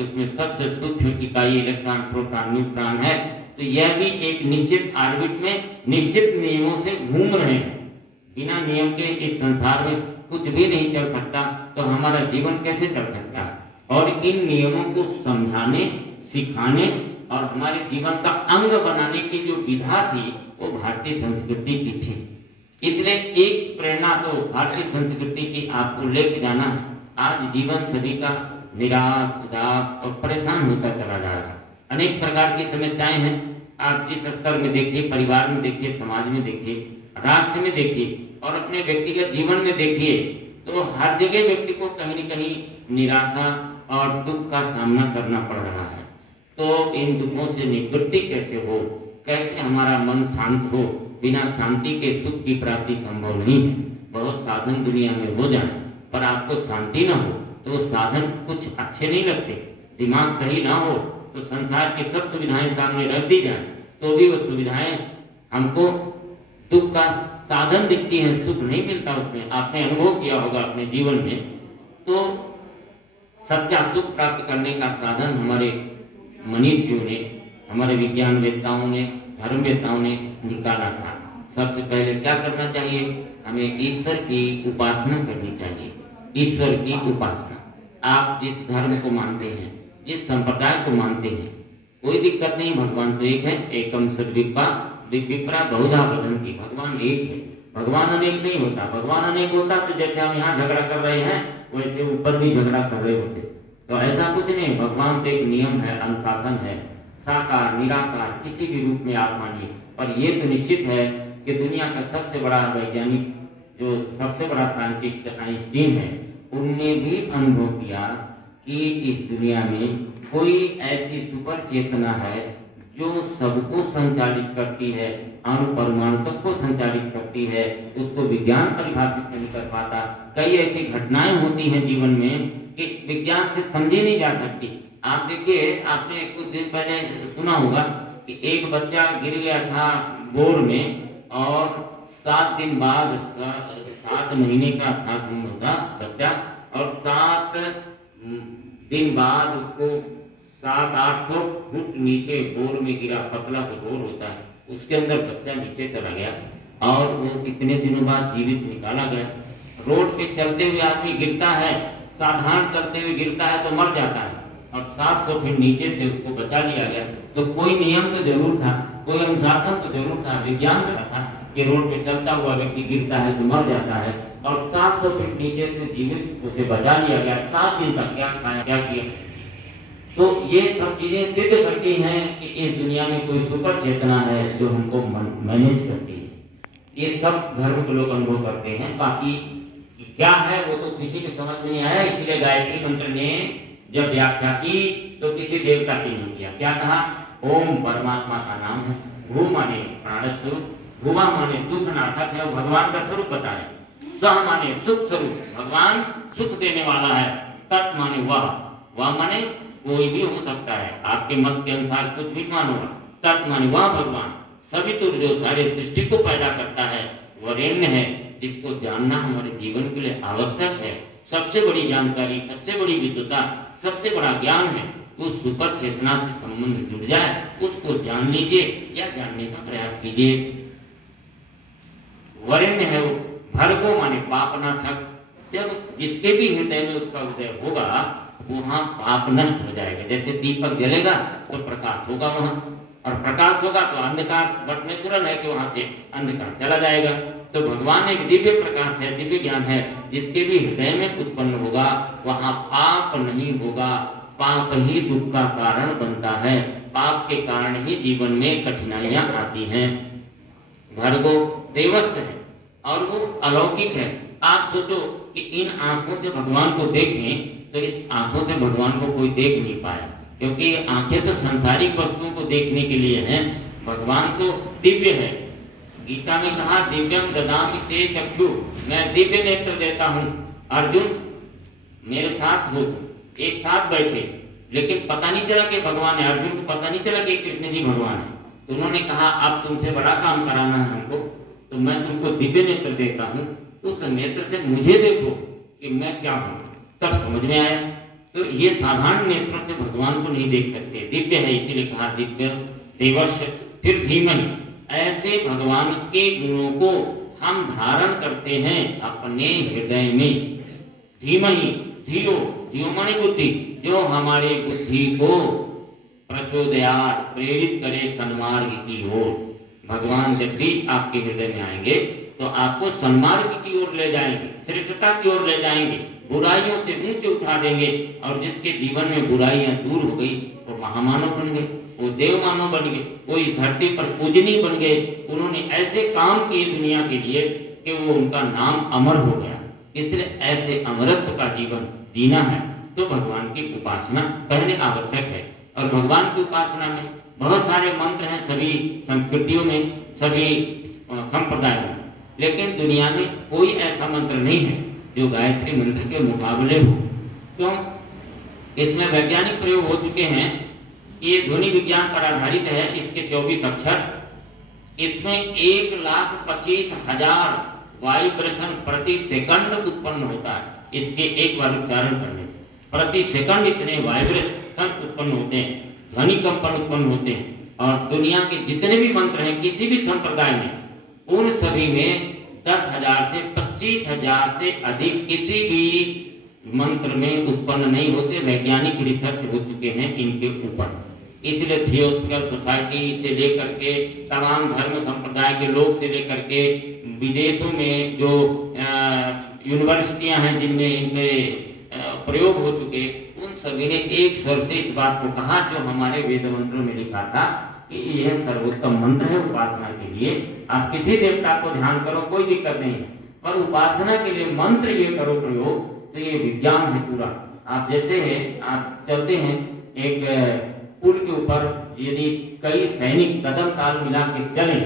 कि उसमें सबसे सूक्ष्म इकाई इलेक्ट्रॉन, प्रोटॉन, न्यूट्रॉन है, तो यह भी एक निश्चित ऑर्बिट में निश्चित नियमों से घूम रहे हैं। बिना नियम के इस संसार में कुछ भी नहीं चल सकता, तो हमारा जीवन कैसे चल सकता? और इन नियमों को समझाने, सिखाने और हमारे जीवन का अंग बनाने की जो विधा थी वो भारतीय संस्कृति की थी। इसलिए एक प्रेरणा तो भारतीय संस्कृति की आपको लेके जाना है। आज जीवन सभी का निराश, उदास और परेशान होता चला जा रहा है। अनेक प्रकार की समस्याएं हैं। आप जिस स्तर में देखिए, परिवार में देखिए, समाज में देखिए, राष्ट्र में देखिए और अपने व्यक्तिगत जीवन में देखिए, तो हर जगह व्यक्ति को कहीं न कहीं निराशा और दुख का सामना करना पड़ रहा है। तो इन दुखों से निवृत्ति कैसे हो, कैसे हमारा मन शांत हो? बिना शांति के सुख की प्राप्ति संभव नहीं है। बहुत साधन दुनिया में हो जाए पर आपको शांति ना हो तो साधन कुछ अच्छे नहीं लगते। दिमाग सही ना हो तो संसार की सब सुविधाएं सामने रख दी जाए तो भी वो सुविधाएं हमको दुख का साधन दिखती हैं, सुख नहीं मिलता उसमें। आपने अनुभव किया होगा अपने जीवन में। तो सच्चा सुख प्राप्त करने का साधन हमारे मनीषियों ने, हमारे विज्ञानवेत्ताओं ने, धर्मवेत्ताओं ने निकाला था। सबसे पहले क्या करना चाहिए? हमें ईश्वर की उपासना करनी चाहिए। ईश्वर की उपासना, आप जिस धर्म को मानते हैं, जिस संप्रदाय को मानते हैं, कोई दिक्कत नहीं, भगवान तो एक है। एकम सद्विप्पा द्विविप्रा बहुधा वदन्ति। भगवान एक है, भगवान अनेक नहीं होता। भगवान अनेक होता तो जैसे हम यहाँ झगड़ा कर रहे हैं वैसे ऊपर भी झगड़ा कर रहे होते। तो ऐसा कुछ नहीं। भगवान तो एक नियम है, अनुशासन है। साकार, निराकार, किसी भी रूप में आप मानिए। और ये तो निश्चित है कि दुनिया का सबसे बड़ा वैज्ञानिक, जो सबसे बड़ा साइंटिस्ट आइंस्टीन है, उनने भी अनुभव किया कि इस दुनिया में कोई ऐसी सुपर चेतना है जो सबको संचालित करती है, अणु परमाणु तक को संचालित करती है। उसको विज्ञान परिभाषित नहीं कर पाता। कई ऐसी घटनाएं होती हैं जीवन में कि विज्ञान से समझी नहीं जा सकती। आप देखिए, आपने कुछ दिन पहले सुना होगा कि एक बच्चा गिर गया था बोर में और 7 दिन बाद, 7 महीने का था बच्चा, और 7 दिन बाद उसको 7-8 फुट नीचे बोर में गिरा। पतला सा बोर होता है, उसके अंदर बच्चा नीचे चला गया और वो कितने दिनों बाद जीवित निकाला गया। रोड पे चलते हुए आदमी गिरता है, साधारण चलते हुए गिरता है तो मर जाता है, और 700 फीट नीचे से उसको बचा लिया गया। तो कोई नियम तो जरूर था, कोई अनुशासन तो जरूर था, विज्ञान था कि रोड पे चलता हुआ व्यक्ति गिरता है तो मर जाता है, और 700 फीट नीचे से जीवित उसे बचा लिया गया। 7 दिन तक क्या खाया, क्या किया? तो ये सब चीजें सिद्ध करती हैं कि इस दुनिया में कोई सुपर चेतना है जो हमको मैनेज करती है। ये सब धर्म के लोग अनुभव करते हैं। बाकी क्या है वो तो किसी को समझ नहीं आया। इसलिए गायत्री मंत्र ने जब व्याख्या की तो किसी देवता की नहीं किया। क्या कहा? ओम परमात्मा का नाम है। भू माने प्राण स्वरूप, भुवा माने दुख नाशक है, भगवान का स्वरूप बताए। स्व माने सुख स्वरूप, भगवान सुख देने वाला है। तत् माने वह माने कोई भी हो सकता है, आपके मत के अनुसार कुछ भी मानो। तत् माने वह भगवान, सवितुर जो सारे सृष्टि को पैदा करता है, वरेण्य है, जिसको जानना हमारे जीवन के लिए आवश्यक है। सबसे बड़ी जानकारी, सबसे बड़ी विद्वता, सबसे बड़ा ज्ञान है। उस सुपर चेतना से संबंध जुड़ जाए, उसको जान लीजिए या जानने का प्रयास कीजिए। वरेण्य है वो। भर्गो माने पापनाशक। जब जिसके भी हृदय में उसका उदय होगा वहां पाप नष्ट हो जाएगा। जैसे दीपक जलेगा तो प्रकाश होगा वहां, और प्रकाश होगा तो अंधकार बट नेचुरल है कि वहां से अंधकार चला जाएगा। तो भगवान एक दिव्य प्रकाश है, दिव्य ज्ञान है। जिसके भी हृदय में उत्पन्न होगा वहां पाप नहीं होगा। पाप ही दुख का कारण बनता है। पाप के कारण ही जीवन में कठिनाइयां आती हैं। भर्गो देवस्य है और वो अलौकिक है। आप सोचो कि इन आंखों से भगवान को देखें तो इस आंखों से भगवान को कोई देख नहीं पाया, क्योंकि आंखें तो सांसारिक वस्तुओं को देखने के लिए हैं। भगवान तो दिव्य है। गीता में कहा दिव्यम ददामि ते चक्षु, मैं दिव्य नेत्र देता हूँ। अर्जुन मेरे साथ हो, एक साथ बैठे, लेकिन पता नहीं चला कि भगवान है। अर्जुन को पता नहीं चला कि कृष्ण जी भगवान है। तो उन्होंने कहा अब तुमसे बड़ा काम कराना है हमको, तो मैं तुमको दिव्य नेत्र देता हूँ। उस नेत्र से मुझे देखो कि मैं क्या हूँ। तब समझ में आया तो ये साधारण नेत्रों से भगवान को नहीं देख सकते, दिव्य है, इसीलिए कहा दिव्य देवस्य। फिर धीमहि, ऐसे भगवान के गुणों को हम धारण करते हैं अपने हृदय में। धीमहि, धियो, धियो माने बुद्धि, जो हमारे बुद्धि को प्रचोदयात्, प्रेरित करे सन्मार्ग की ओर। भगवान जब भी आपके हृदय में आएंगे तो आपको सन्मार्ग की ओर ले जाएंगे, श्रेष्ठता की ओर ले जाएंगे, बुराइयों से ऊंचे उठा देंगे। और जिसके जीवन में बुराइयां दूर हो गई वो महामानव बन गए, वो देव मानव बन गए, वो इस धरती पर पूजनीय बन गए। उन्होंने ऐसे काम किए दुनिया के लिए कि वो उनका नाम अमर हो गया। इसलिए ऐसे अमरत्व का जीवन जीना है तो भगवान की उपासना पहले आवश्यक है। और भगवान की उपासना में बहुत सारे मंत्र हैं, सभी संस्कृतियों में, सभी संप्रदायों में, लेकिन दुनिया में कोई ऐसा मंत्र नहीं है जो गायत्री मंत्र के मुकाबले हो। क्यों? इसमें वैज्ञानिक प्रयोग हो चुके हैं, ये ध्वनि विज्ञान पर आधारित है। इसके 24 अक्षर, इसमें 1,25,000 वाइब्रेशन प्रति सेकंड उत्पन्न होता है। इसके एक बार उच्चारण करने से प्रति सेकंड इतने वाइब्रेशन उत्पन्न होते हैं, ध्वनि कंपन उत्पन्न होते हैं। और दुनिया के जितने भी मंत्र हैं किसी भी संप्रदाय में, उन सभी में 10,000 से 25,000 से अधिक किसी भी मंत्र में उत्पन्न नहीं होते। वैज्ञानिक रिसर्च हो चुके हैं इनके ऊपर। इसलिए थियोसॉफिकल सोसाइटी से लेकर के तमाम धर्म संप्रदाय के लोग से लेकर के विदेशों में जो यूनिवर्सिटियां हैं जिनमें इनके प्रयोग हो चुके, उन सभी ने एक स्वर से इस बात को कहा जो हमारे वेद मंत्रों में लिखा था कि यह सर्वोत्तम मंत्र है उपासना के लिए। आप किसी देवता को ध्यान करो, कोई दिक्कत नहीं है, पर उपासना के लिए मंत्र ये करो प्रयोग, तो ये विज्ञान है पूरा। आप जैसे है, आप चलते हैं एक पुल के ऊपर, यदि कई सैनिक कदम ताल मिला के चले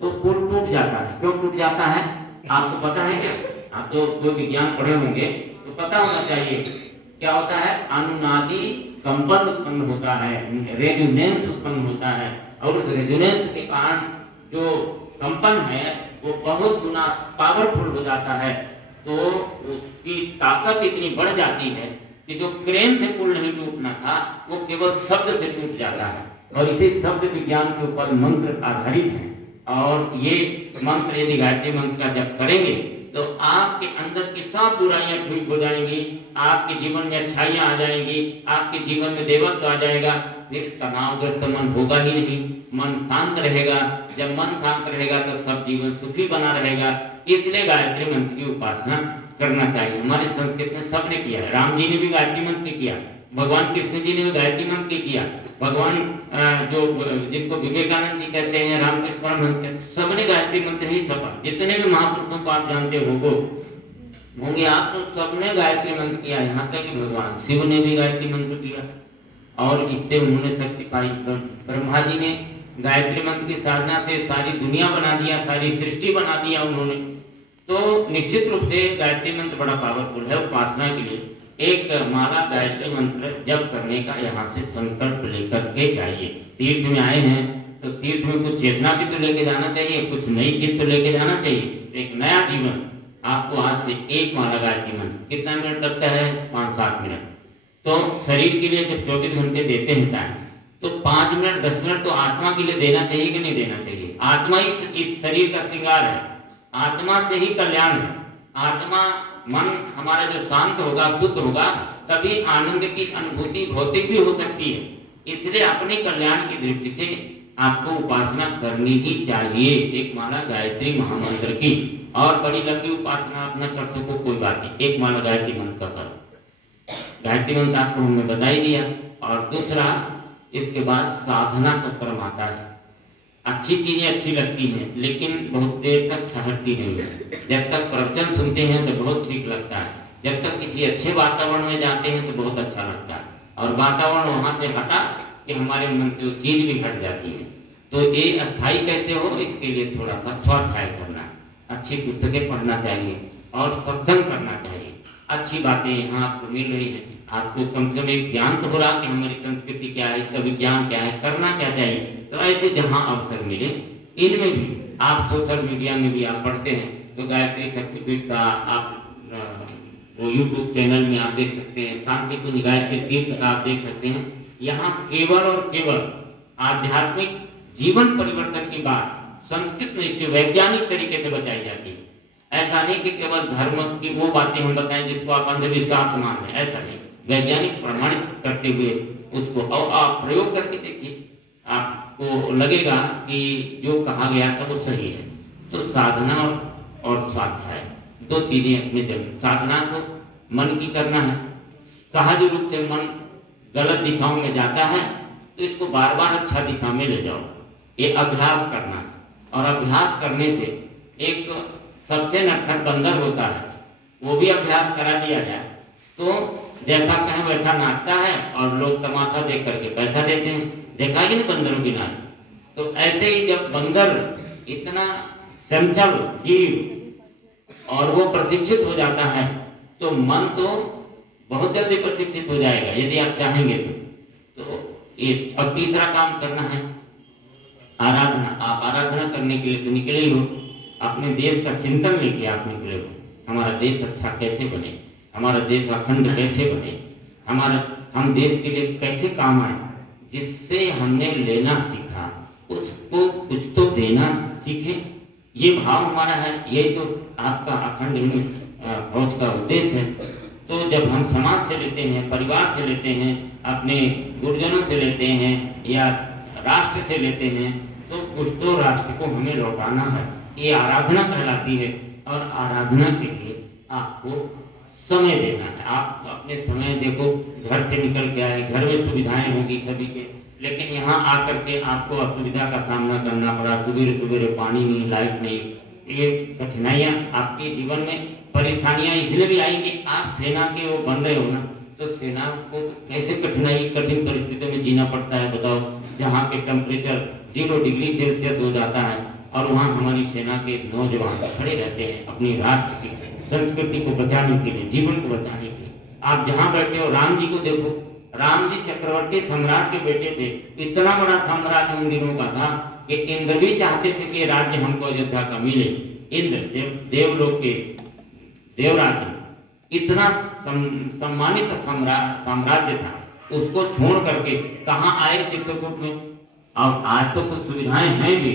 तो पुल टूट जाता है। क्यों टूट जाता है आपको पता है क्या? आप तो जो विज्ञान पढ़े होंगे तो पता होना चाहिए। क्या होता है? अनुनादी कंपन उत्पन्न होता है, रेजोनेंस उत्पन्न होता है, और उस रेजोनेंस के कारण जो कंपन है वो बहुत गुना पावरफुल हो जाता है। तो उसकी ताकत इतनी बढ़ जाती है कि जो क्रेन से पुल नहीं टूटना था वो केवल शब्द से टूट जाता है। और इसी शब्द विज्ञान के ऊपर मंत्र आधारित है। और ये मंत्र यदि गायत्री मंत्र का जप करेंगे तो आपके अंदर की सब बुराइयां ठीक हो जाएंगी, आपके जीवन में अच्छाइयां आ जाएंगी, आपके जीवन में देवत्व आ जाएगा। फिर तनावग्रस्त मन होगा ही नहीं, मन शांत रहेगा। जब मन शांत रहेगा तो सब जीवन सुखी बना रहेगा। इसलिए गायत्री मंत्र की उपासना करना चाहिए। हमारे संस्कृत में सबने किया है। राम जी ने भी गायत्री मंत्र किया, भगवान कृष्ण जी ने भी गायत्री मंत्र किया, भगवान जो जिनको विवेकानंद जी कहते हैं, रामकृष्ण परमहंस कहते हैं, सबने गायत्री मंत्र ही सपा। जितने भी महापुरुषों को आप जानते होंगे आप, तो सबने गायत्री मंत्र किया। यहाँ तक कि भगवान शिव ने भी गायत्री मंत्र किया और इससे उन्होंने शक्ति पाई। ब्रह्मा जी ने गायत्री मंत्र की साधना से सारी दुनिया बना दिया, सारी सृष्टि बना दिया उन्होंने। तो निश्चित रूप से गायत्री मंत्र बड़ा पावरफुल है उपासना के लिए। एक माला गायत्री मंत्र जप करने का यहाँ से संकल्प लेकर के जाइए। तीर्थ में आए हैं तो तीर्थ में कुछ चेतना भी तो लेके जाना चाहिए, कुछ नई चीज तो लेके जाना चाहिए। एक नया जीवन आपको आज से एक माला गायत्री मंत्र कितना मिनट लगता है? 5-7 मिनट। तो शरीर के लिए जब 24 घंटे देते हैं टाइम, तो 5 मिनट 10 मिनट तो आत्मा के लिए देना चाहिए कि नहीं देना चाहिए? आत्मा ही इस शरीर का श्रृंगार है, आत्मा से ही कल्याण है। आत्मा मन हमारा जो शांत होगा, शुद्ध होगा, तभी आनंद की अनुभूति भौतिक भी हो सकती है। इसलिए अपने कल्याण की दृष्टि से आपको उपासना करनी ही चाहिए, एक माला गायत्री महामंत्र की। और बड़ी लंबी उपासना अपना कर सको कोई बात नहीं, एक माला गायत्री मंत्र का करो। गायत्री मंत्र आपको हमने बता ही दिया। और दूसरा, इसके बाद साधना का क्रम आता है। अच्छी चीजें अच्छी लगती हैं लेकिन बहुत देर तक ठहरती नहीं है। जब तक प्रवचन सुनते हैं तो बहुत ठीक लगता है, जब तक किसी अच्छे वातावरण में जाते हैं तो बहुत अच्छा लगता है। और वातावरण वहां से हटा कि हमारे मन से वो चीज भी हट जाती है। तो ये अस्थायी कैसे हो, इसके लिए थोड़ा सा स्वाध्याय करना है, अच्छी पुस्तकें पढ़ना चाहिए और सत्संग करना चाहिए। अच्छी बातें यहाँ आपको मिल रही है, आपको कम से कम एक ज्ञान तो हो रहा कि हमारी संस्कृति क्या है, इसका विज्ञान क्या है, करना क्या चाहिए। तो ऐसे जहाँ अवसर मिले इनमें भी आप सोशल मीडिया में भी आप पढ़ते हैं तो गायत्री शक्तिपीठ का आप वो यूट्यूब चैनल में आप देख सकते हैं, शांति कुंज गायत्री तीर्थ का आप देख सकते हैं। यहाँ केवल और केवल आध्यात्मिक जीवन परिवर्तन की बात संस्कृत में इसके वैज्ञानिक तरीके से बताई जाती है। ऐसा नहीं कि केवल धर्म की वो बातें हम बताएं जिसको आप अंधविश्वास मान रहे हैं, ऐसा नहीं, वैज्ञानिक प्रमाणित करते हुए उसको और आप प्रयोग करके देखिए, आपको लगेगा कि जो कहा गया था वो सही है। तो साधना और स्वाध्याय दो चीजें अपने जब साधना को मन की करना है, सहज रूप से मन गलत दिशाओं में जाता है तो इसको बार बार अच्छा दिशा में ले जाओ, ये अभ्यास करना है। और अभ्यास करने से एक सबसे नटखट बंदर होता है, वो भी अभ्यास करा दिया जाए तो जैसा कहें वैसा नाचता है और लोग तमाशा देख करके पैसा देते हैं। देखा ही नहीं बंदरों की नाच। तो ऐसे ही जब बंदर इतना चंचल जीव और वो प्रशिक्षित हो जाता है तो मन तो बहुत जल्दी प्रशिक्षित हो जाएगा यदि आप चाहेंगे तो ये। और तीसरा काम करना है आराधना। आप आराधना करने के लिए तो निकले ही हो, अपने देश का चिंतन लेके आप निकले हो, हमारा देश अच्छा कैसे बने, हमारा देश अखंड कैसे बने, हम देश के लिए कैसे काम आए। जिससे हमने लेना सीखा उसको कुछ तो देना सीखे, ये भाव हमारा है। ये तो आपका अखंड हिंदू फौज का उद्देश्य है। तो जब हम समाज से लेते हैं, परिवार से लेते हैं, अपने गुरुजनों से लेते हैं या राष्ट्र से लेते हैं तो कुछ तो राष्ट्र को हमें लौटाना है, ये आराधना कहलाती है। और आराधना के लिए आपको समय देना है। आप अपने समय देखो, घर से निकल के आए, घर में सुविधाएं होगी सभी के, लेकिन यहाँ आकर के आपको असुविधा का सामना करना पड़ा। सुबह सुबह पानी नहीं, लाइट नहीं, ये कठिनाइयाँ आपके जीवन में, परेशानियाँ इसलिए भी आई कि आप सेना के वो बन रहे हो ना, तो सेना को कैसे कठिन परिस्थितियों में जीना पड़ता है बताओ, जहाँ के टेम्परेचर 0 डिग्री सेल्सियस हो जाता है और वहाँ हमारी सेना के नौजवान खड़े रहते हैं अपनी राष्ट्र की संस्कृति को बचाने के लिए, जीवन को बचाने के लिए। आप जहाँ बैठे हो, राम जी को देखो, राम जी चक्रवर्ती सम्राट के बेटे थे। इतना बड़ा साम्राज्य उन दिनों का था कि इंद्र भी चाहते थे कि राज्य हमको अयोध्या का मिले। इंद्र देवलोक के देवराज इतना सम्मानित साम्राज्य था, उसको छोड़ करके कहाँ आए चित्रकूट में। अब आज तो कुछ सुविधाएं हैं भी,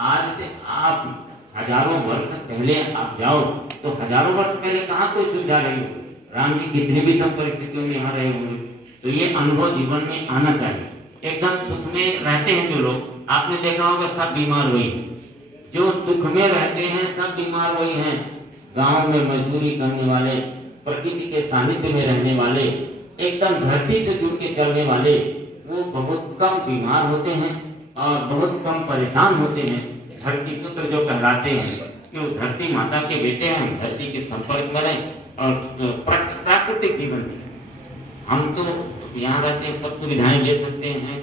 आज से आप हजारों वर्ष पहले आप जाओ तो हजारों वर्ष पहले कहाँ कोई सुविधा रही हो। राम जी कितनी भी सब परिस्थितियों में यहाँ रहे होंगे। तो ये अनुभव जीवन में आना चाहिए। एकदम सुख में रहते हैं जो लोग, आपने देखा होगा सब बीमार हुए हैं। जो सुख में रहते हैं सब बीमार हुए हैं। गांव में मजदूरी करने वाले, प्रकृति के सानिध्य में रहने वाले, एकदम धरती से जुड़ के चलने वाले, वो बहुत कम बीमार होते हैं और बहुत कम परेशान होते हैं। धरती पुत्र जो कहलाते हैं कि वो धरती माता के बेटे हैं, धरती के संपर्क में रहें और प्राकृतिक जीवन में। हम तो यहाँ रहते हैं, सब सुविधाएं ले सकते हैं।